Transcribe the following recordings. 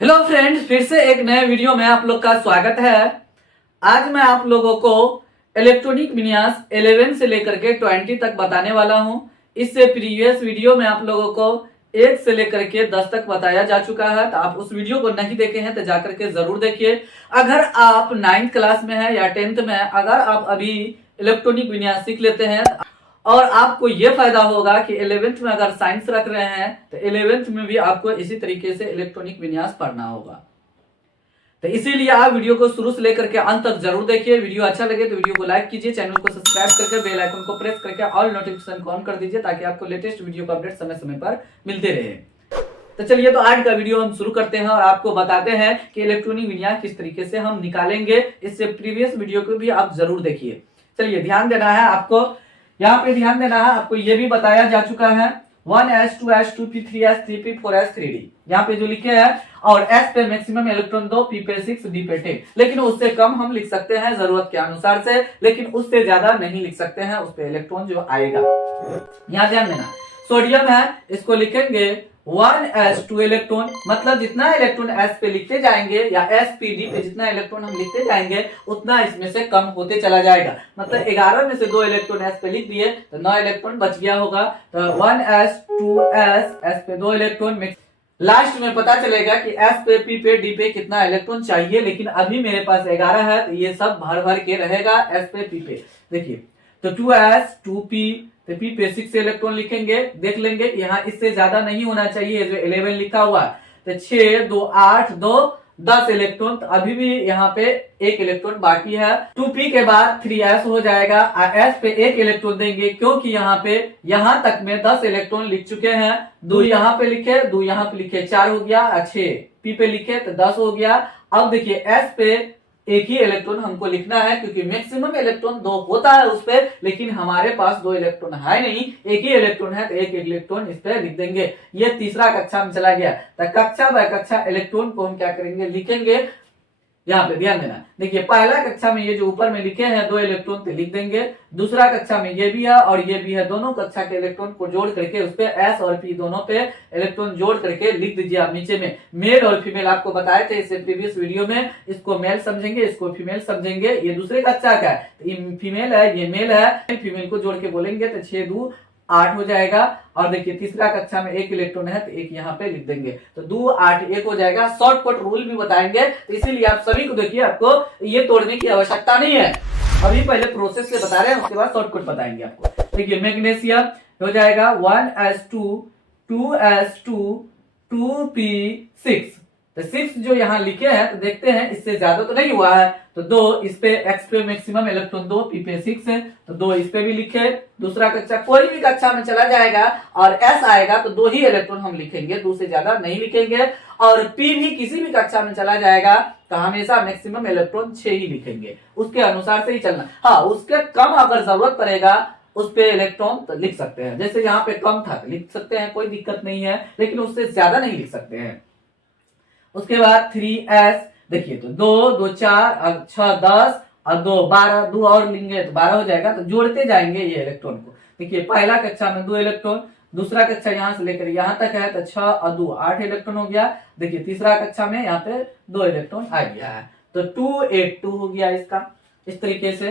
Hello friends, फिर से एक नए वीडियो में आप लोग का स्वागत है। आज मैं आप लोगों को इलेक्ट्रॉनिक विन्यास 11 से लेकर के 20 तक बताने वाला हूं। इससे प्रीवियस वीडियो में आप लोगों को 1 से लेकर के 10 तक बताया जा चुका है, तो आप उस वीडियो को नहीं देखे हैं तो जाकर के जरूर देखिए। अगर आप 9th क्लास में है या 10th में है, अगर आप अभी इलेक्ट्रॉनिक विन्यास सीख लेते हैं और आपको यह फायदा होगा कि 11th में अगर साइंस रख रहे हैं तो 11th में भी आपको इसी तरीके से इलेक्ट्रॉनिक विन्यास पढ़ना होगा। तो इसीलिए आप वीडियो को शुरू से लेकर के अंत तक जरूर देखिए। वीडियो अच्छा लगे तो वीडियो को लाइक कीजिए, चैनल को सब्सक्राइब करके बेल आइकन को प्रेस करके ऑल नोटिफिकेशन को ऑन कर दीजिए ताकि आपको लेटेस्ट वीडियो का अपडेट समय समय पर मिलते रहे। तो चलिए, तो आज का वीडियो हम शुरू करते हैं और आपको बताते हैं कि इलेक्ट्रॉनिक विन्यास किस तरीके से हम निकालेंगे। इससे प्रीवियस वीडियो को भी आप जरूर देखिए। चलिए, ध्यान देना है आपको, यहाँ पे ध्यान देना है आपको। ये भी बताया जा चुका है 1s 2s 2p 3s 3p 4s 3d, यहाँ पे जो लिखे हैं। और s पे मैक्सिमम इलेक्ट्रॉन 2, p पे 6, d पे 10। लेकिन उससे कम हम लिख सकते हैं जरूरत के अनुसार से, लेकिन उससे ज्यादा नहीं लिख सकते हैं। उस पे इलेक्ट्रॉन जो आएगा, यहाँ ध्यान देना। सोडियम है, इसको लिखेंगे 1s2 इलेक्ट्रॉन, मतलब जितना इलेक्ट्रॉन s पे लिखते जाएंगे या sp_d पे जितना इलेक्ट्रॉन हम लिखते जाएंगे उतना इसमें से कम होते चला जाएगा। मतलब 11 में से 2 इलेक्ट्रॉन s पे लिख दिए तो 9 इलेक्ट्रॉन बच गया होगा। तो 1s 2s s पे 2 इलेक्ट्रॉन, लास्ट में पता चलेगा कि s पे p पे d पे कितना इलेक्ट्रॉन चाहिए। लेकिन अभी मेरे पास 11 है तो ये सब भर भर के रहेगा s पे p पे। देखिए, तो 2s 2p तो p पे 6 इलेक्ट्रॉन लिखेंगे। देख लेंगे यहाँ इससे ज्यादा नहीं होना चाहिए, जो 11 लिखा हुआ है। तो 6 2 8 2 10 इलेक्ट्रॉन, तो अभी भी यहाँ पे 1 इलेक्ट्रॉन बाकी है। 2p के बाद 3s हो जाएगा, s पे 1 इलेक्ट्रॉन देंगे क्योंकि यहाँ पे यहाँ तक में 10 इलेक्ट्रॉन लिख चुके हैं। 2 यहाँ पे लिखे, 2 यहाँ पे लिखे, 4 हो गया। 6 p पे लिखे तो 10 हो गया। अब देखिए s पे एक ही इलेक्ट्रॉन हमको लिखना है क्योंकि मैक्सिमम इलेक्ट्रॉन 2 होता है उस पे, लेकिन हमारे पास 2 इलेक्ट्रॉन है नहीं, एक ही इलेक्ट्रॉन है तो 1 इलेक्ट्रॉन इस पे लिख देंगे। ये तीसरा कक्षा में चला गया। तो कक्षा बाय कक्षा इलेक्ट्रॉन को हम क्या करेंगे, लिखेंगे। यहाँ पे ध्यान देना। देखिए, पहला कक्षा में ये जो ऊपर में लिखे हैं 2 इलेक्ट्रॉन तो लिख देंगे। दूसरा कक्षा में ये भी है और ये भी है, दोनों कक्षा के इलेक्ट्रॉन को जोड़ करके उस पे s और p दोनों पे इलेक्ट्रॉन जोड़ करके लिख दीजिए। आप नीचे में मेल और फीमेल आपको बताए थे इससे प्रीवियस वीडियो में। इसको मेल समझेंगे, इसको फीमेल समझेंगे। ये दूसरे कक्षा का है, ये फीमेल है, ये मेल है। फीमेल को जोड़ के बोलेंगे तो 6 2 8 हो जाएगा। और देखिए, तीसरा कक्षा में 1 इलेक्ट्रॉन है तो 1 यहाँ पे लिख देंगे, तो 2 8 1 हो जाएगा। शॉर्टकट रूल भी बताएंगे, तो इसीलिए आप सभी को देखिए, आपको ये तोड़ने की आवश्यकता नहीं है। अभी पहले प्रोसेस से बता रहे हैं, उसके बाद शॉर्टकट बताएंगे आपको। देखिए, मैग्नीशियम हो जाएगा 1s2 2s2 2p6। तो 6 जो यहाँ लिखे हैं तो देखते हैं इससे ज्यादा तो नहीं हुआ है, तो 2 इस पे, x पे मैक्सिमम इलेक्ट्रॉन 2, p पे 6 है तो 2 इस पे भी लिखे। दूसरा कक्षा कोई भी कक्षा में चला जाएगा और s आएगा तो 2 ही इलेक्ट्रॉन हम लिखेंगे, 2 से ज्यादा नहीं लिखेंगे। और p भी किसी भी कक्षा में चला जाएगा तो हमेशा मैक्सिमम इलेक्ट्रॉन 6 ही लिखेंगे, उसके अनुसार से ही चलना। हाँ, उसके कम अगर जरूरत पड़ेगा उस पे इलेक्ट्रॉन तो लिख सकते हैं, जैसे यहाँ पे कम था तो लिख सकते हैं, कोई दिक्कत नहीं है, लेकिन उससे ज्यादा नहीं लिख सकते हैं। उसके बाद 3s, देखिए, तो 2 2 4 6 10 और 2 12, 2 और लेंगे तो 12 हो जाएगा। तो जोड़ते जाएंगे ये इलेक्ट्रॉन को। देखिए, पहला कक्षा में 2 इलेक्ट्रॉन, दूसरा कक्षा यहाँ से लेकर यहाँ तक है तो 6 और 2 8 इलेक्ट्रॉन हो गया। देखिए, तीसरा कक्षा में यहाँ पे 2 इलेक्ट्रॉन आ गया है, तो 2 8 2 हो गया इसका। इस तरीके से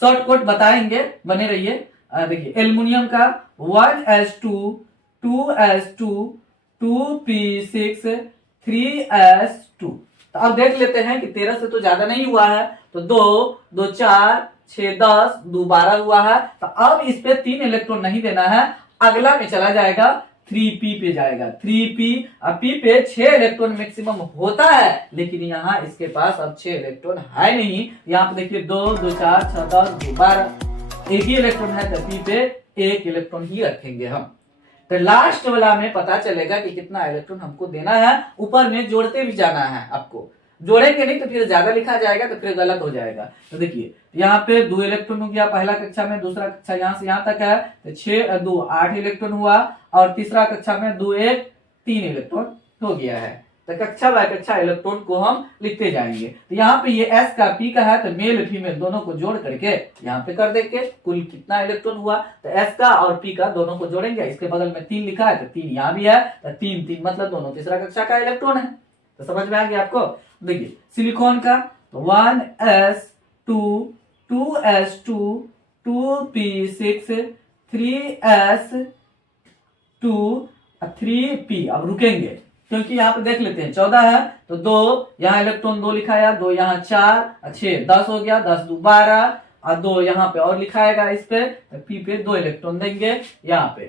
शॉर्टकट बताएंगे, बने रहिए। देखिए, एल्युमिनियम का 1s2 2s2 2p6 3s2। तो अब देख लेते हैं कि 13 से तो ज्यादा नहीं हुआ है, तो 2 2 4 6 10 2 12 हुआ है। तो अब इस पे 3 इलेक्ट्रॉन नहीं देना है, अगला में चला जाएगा 3p पे जाएगा। 3p अब p पे 6 इलेक्ट्रॉन मैक्सिमम होता है, लेकिन यहाँ इसके पास अब 6 इलेक्ट्रॉन है नहीं। यहाँ पे देखिए 2 2 4 6 10 2 12, एक ही इलेक्ट्रॉन है तो p पे 1 इलेक्ट्रॉन ही रखेंगे हम। तो लास्ट वाला में पता चलेगा कि कितना इलेक्ट्रॉन हमको देना है। ऊपर में जोड़ते भी जाना है आपको, जोड़ेंगे नहीं तो फिर ज्यादा लिखा जाएगा तो फिर गलत हो जाएगा। तो देखिए, यहाँ पे 2 इलेक्ट्रॉन हो गया पहला कक्षा में, दूसरा कक्षा यहाँ से यहाँ तक है तो 6 2 8 इलेक्ट्रॉन हुआ। और तीसरा कक्षा में 2 1 3 इलेक्ट्रॉन हो गया है। तो कक्षा बाय कक्षा इलेक्ट्रॉन को हम लिखते जाएंगे। तो यहाँ पे ये s का p का है तो मेल फीमेल दोनों को जोड़ करके यहाँ पे कर देंगे कुल कितना इलेक्ट्रॉन हुआ। तो s का और p का दोनों को जोड़ेंगे, इसके बगल में 3 लिखा है तो 3 यहाँ भी है, तो 3 3 मतलब दोनों तीसरा कक्षा का इलेक्ट्रॉन है। तो समझ में आ गया आपको। देखिए सिलिकॉन का तो 1s2 2s2 2p6 3s2 3p। अब रुकेंगे क्योंकि यहाँ पे देख लेते हैं 14 है तो 2 यहाँ इलेक्ट्रॉन 2 लिखाया, 2 यहाँ 4 6 10 हो गया, 10 2 12 और 2 यहाँ पे और लिखाएगा इस पे, तो पी पे 2 इलेक्ट्रॉन देंगे यहाँ पे,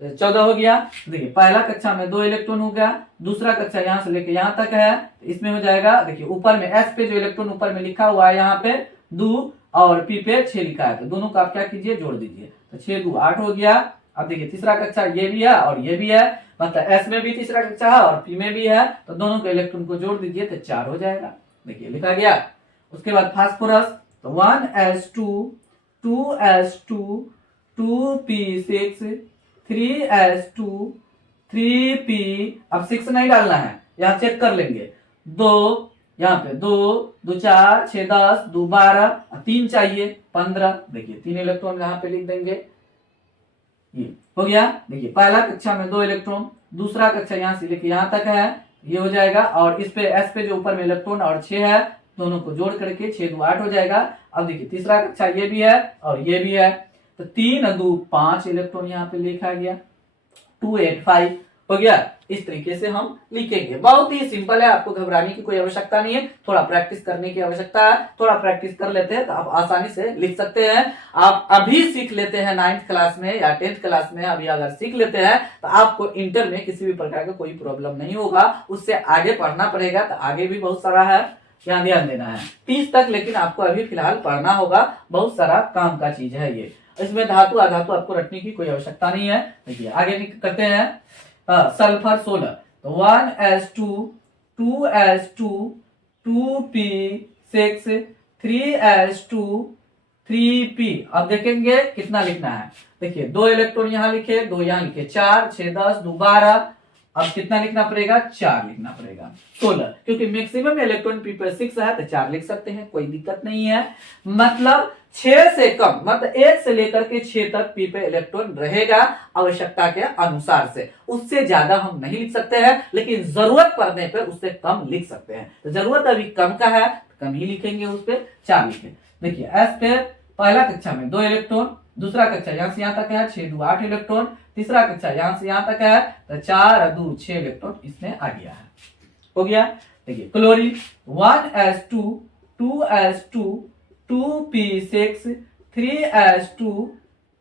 तो 14 हो गया। देखिए पहला कक्षा में 2 इलेक्ट्रॉन हो गया, दूसरा कक्षा यहाँ से लेके यहाँ तक है, इसमें हो जाएगा। देखिए ऊपर में एस पे जो इलेक्ट्रॉन ऊपर में लिखा हुआ है यहाँ पे 2 और पी पे 6 लिखा है, तो दोनों को आप क्या कीजिए जोड़ दीजिए, तो 6 2 8 हो गया। अब देखिए तीसरा कक्षा ये भी है और ये भी है, मतलब एस में भी तीसरा कक्षा है और पी में भी है, तो दोनों के इलेक्ट्रॉन को जोड़ दीजिए तो 4 हो जाएगा। देखिए लिखा गया। उसके बाद फास्फोरस तो 1s2 2s2 2p6 3s2 3p। अब 6 नहीं डालना है, यहाँ चेक कर लेंगे, 2 यहाँ पे 2 2 4 6 10 2 12 3 चाहिए 15। देखिए 3 इलेक्ट्रॉन यहाँ पे लिख देंगे, ये हो गया। देखिए पहला कक्षा में 2 इलेक्ट्रॉन, दूसरा कक्षा यहाँ से लेके यहाँ तक है, ये हो जाएगा। और इस पे एस पे जो ऊपर में इलेक्ट्रॉन और 6 है, दोनों को जोड़ करके 6 2 8 हो जाएगा। अब देखिए तीसरा कक्षा ये भी है और ये भी है, तो 3 2 5 इलेक्ट्रॉन यहाँ पे लिखा गया, 2 8 5 हो गया। इस तरीके से हम लिखेंगे, बहुत ही सिंपल है, आपको घबराने की कोई आवश्यकता नहीं है, थोड़ा प्रैक्टिस करने की आवश्यकता है। थोड़ा प्रैक्टिस कर लेते हैं तो आप आसानी से लिख सकते हैं। आप अभी सीख लेते हैं 9th क्लास में या 10th क्लास में, अभी अगर सीख लेते हैं तो आपको इंटर में किसी भी प्रकार का कोई प्रॉब्लम नहीं होगा। उससे आगे पढ़ना पड़ेगा तो आगे भी बहुत सारा है, यहाँ ध्यान देना है 30 तक, लेकिन आपको अभी फिलहाल पढ़ना होगा, बहुत सारा काम का चीज है ये। इसमें धातु अधातु आपको रटने की कोई आवश्यकता नहीं है। देखिए आगे करते हैं सल्फर 16 तो 1s2 2s2 2p6 3s2 3p। अब देखेंगे कितना लिखना है। देखिए 2 इलेक्ट्रॉन यहाँ लिखे, 2 यहाँ लिखे, 4 6 10 2 12। अब कितना लिखना पड़ेगा, 4 लिखना पड़ेगा 16, क्योंकि मैक्सिमम इलेक्ट्रॉन पी पर 6 है तो 4 लिख सकते हैं, कोई दिक्कत नहीं है। मतलब 6 से कम, मतलब 1 से लेकर के 6 तक पी पे इलेक्ट्रॉन रहेगा आवश्यकता के अनुसार से, उससे ज्यादा हम नहीं लिख सकते हैं, लेकिन जरूरत पड़ने पर उससे कम लिख सकते हैं। तो जरूरत अभी कम का है, कम ही लिखेंगे, उस पर 4 लिखे। देखिए एस पे पहला कक्षा में 2 इलेक्ट्रॉन, दूसरा कक्षा यहाँ से यहाँ तक है 6 2 8 इलेक्ट्रॉन, तीसरा कक्षा यहाँ से यहाँ तक है तो 4 2 6 इलेक्ट्रॉन इसमें आ गया है, हो गया। देखिए chlorine 1s2 2s2 2p6 3s2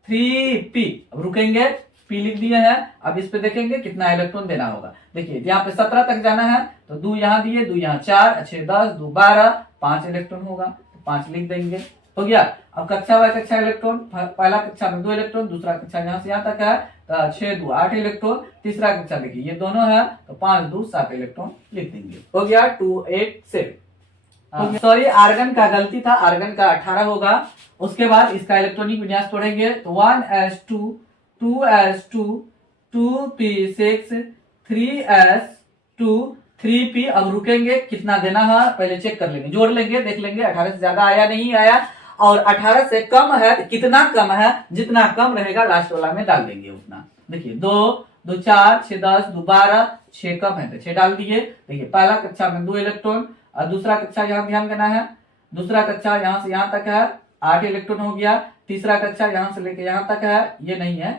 3p। अब रुकेंगे, पी लिख दिए हैं। अब इस पे देखेंगे कितना इलेक्ट्रॉन देना होगा। देखिए यहाँ पे 17 तक जाना है तो 2 यहाँ दिए, 2 यहाँ 4 6 10 2 12 5 इलेक्ट्रॉन होगा तो 5 लिख देंगे, हो गया। अब कक्षा वाई कक्षा इलेक्ट्रॉन, पहला कक्षा में 2 इलेक्ट्रॉन, दूसरा कक्षा यहाँ से यहाँ तक है तो 6 2 8 इलेक्ट्रॉन, तीसरा कक्षा देखिए ये दोनों है तो 5 2 7 इलेक्ट्रॉन लिख देंगे, हो गया 2 8 7। सॉरी आर्गन का गलती था, आर्गन का 18 होगा। उसके बाद इसका इलेक्ट्रॉनिक विन्यास पढ़ेंगे तो 1s2 2s2 2p6 3s2 3p। अब रुकेंगे, कितना देना है पहले चेक कर लेंगे, जोड़ लेंगे, देख लेंगे 18 से ज्यादा आया नहीं आया, और 18 से कम है तो कितना कम है, जितना कम रहेगा लास्ट वाला में डाल देंगे उतना। देखिए 2 2 4 6 10 2 12 6 कम है तो 6 डाल दिए। देखिए पहला कक्षा में 2 इलेक्ट्रॉन, और दूसरा कक्षा यहाँ ध्यान देना है, दूसरा कक्षा यहाँ से यहाँ तक है 8 इलेक्ट्रॉन हो गया, तीसरा कक्षा यहाँ से लेके यहाँ तक है, ये नहीं है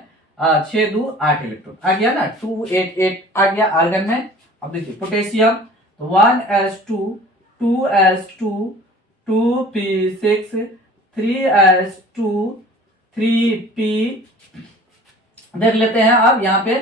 6 2 8 इलेक्ट्रॉन आ गया ना, 2 8 8 आ गया आर्गन में। अब देखिए पोटेशियम तो 1s2 2s2 2p6 3s2 3p। देख लेते हैं अब यहाँ पे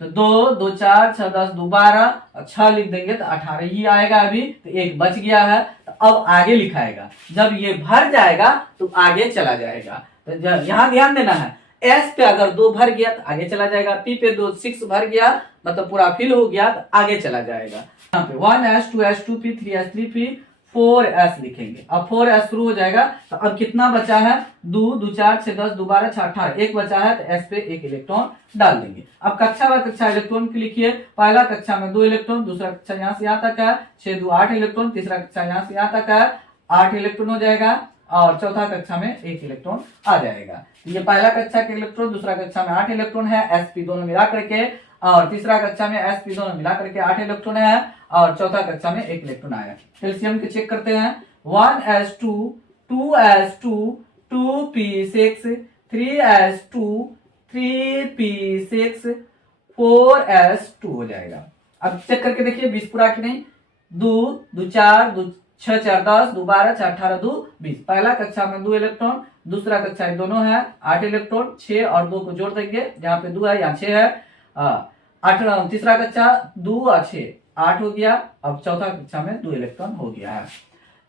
तो 2 2 4 6 10 2 12 और 6 लिख देंगे तो 18 ही आएगा अभी, तो एक बच गया है तो अब आगे लिखाएगा, जब ये भर जाएगा तो आगे चला जाएगा। तो यहाँ ध्यान देना है, एस पे अगर 2 भर गया तो आगे चला जाएगा, पी पे 2 6 भर गया मतलब पूरा फिल हो गया तो आगे चला जाएगा। यहाँ पे 1s 2s 2p 3s 3p 4s लिखेंगे। अब 4s शुरू हो जाएगा तो अब कितना बचा है, 2 2 4 6 10 2 12 6 18, एक बचा है तो s पे 1 इलेक्ट्रॉन डाल देंगे। अब कक्षा व कक्षा इलेक्ट्रॉन के लिखिए, पहला कक्षा में 2 इलेक्ट्रॉन, दूसरा कक्षा यहाँ से यहाँ तक है 6 2 8 इलेक्ट्रॉन, तीसरा कक्षा यहाँ से यहाँ तक है 8 इलेक्ट्रॉन हो जाएगा, और चौथा कक्षा में 1 इलेक्ट्रॉन आ जाएगा। ये पहला कक्षा के इलेक्ट्रॉन, दूसरा कक्षा में 8 इलेक्ट्रॉन है, sp दोनों मिला करके और तीसरा कक्षा में sp दोनों मिला करके 8 इलेक्ट्रॉन है और चौथा कक्षा में 1 इलेक्ट्रॉन आया। एलसीएम के चेक करते हैं। 1s2 2s2 2p6 3s2 3p6 4s2 हो जाएगा। अब चेक करके देखिए 20 पूरा कि नहीं। 2 2 4 2 6 4 10 2 12 4 18 2 20। पहला कक्षा में 2 इलेक्ट्रॉन, दूसरा कक्षा में दोनों है 8 इलेक्ट्रॉन। 6 और 2 को जोड़ देंगे, जहां पे 2 है यहाँ 6 है। 8 तीसरा कक्षा 2 और 6 8 हो गया। अब चौथा कक्षा में 2 इलेक्ट्रॉन हो गया है।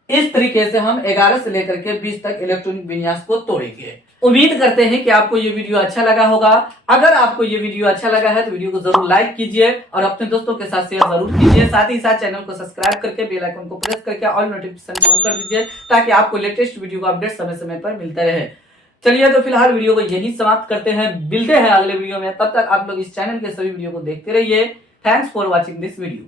इस तरीके से हम 11 से लेकर के 20 तक इलेक्ट्रॉनिक विन्यास को तोड़ेंगे। उम्मीद करते हैं कि आपको ये वीडियो अच्छा लगा होगा। अगर आपको ये वीडियो अच्छा लगा है तो वीडियो को जरूर लाइक कीजिए और अपने दोस्तों के साथ शेयर जरूर कीजिए। साथ ही साथ चैनल को सब्सक्राइब करके बेल आइकन को प्रेस करके ऑल नोटिफिकेशन ऑन कर दीजिए, ताकि आपको लेटेस्ट वीडियो का अपडेट समय समय पर मिलता रहे। चलिए तो फिलहाल वीडियो को यही समाप्त करते हैं, मिलते हैं अगले वीडियो में। तब तक आप लोग इस चैनल के सभी वीडियो को देखते रहिए। Thanks for watching this video.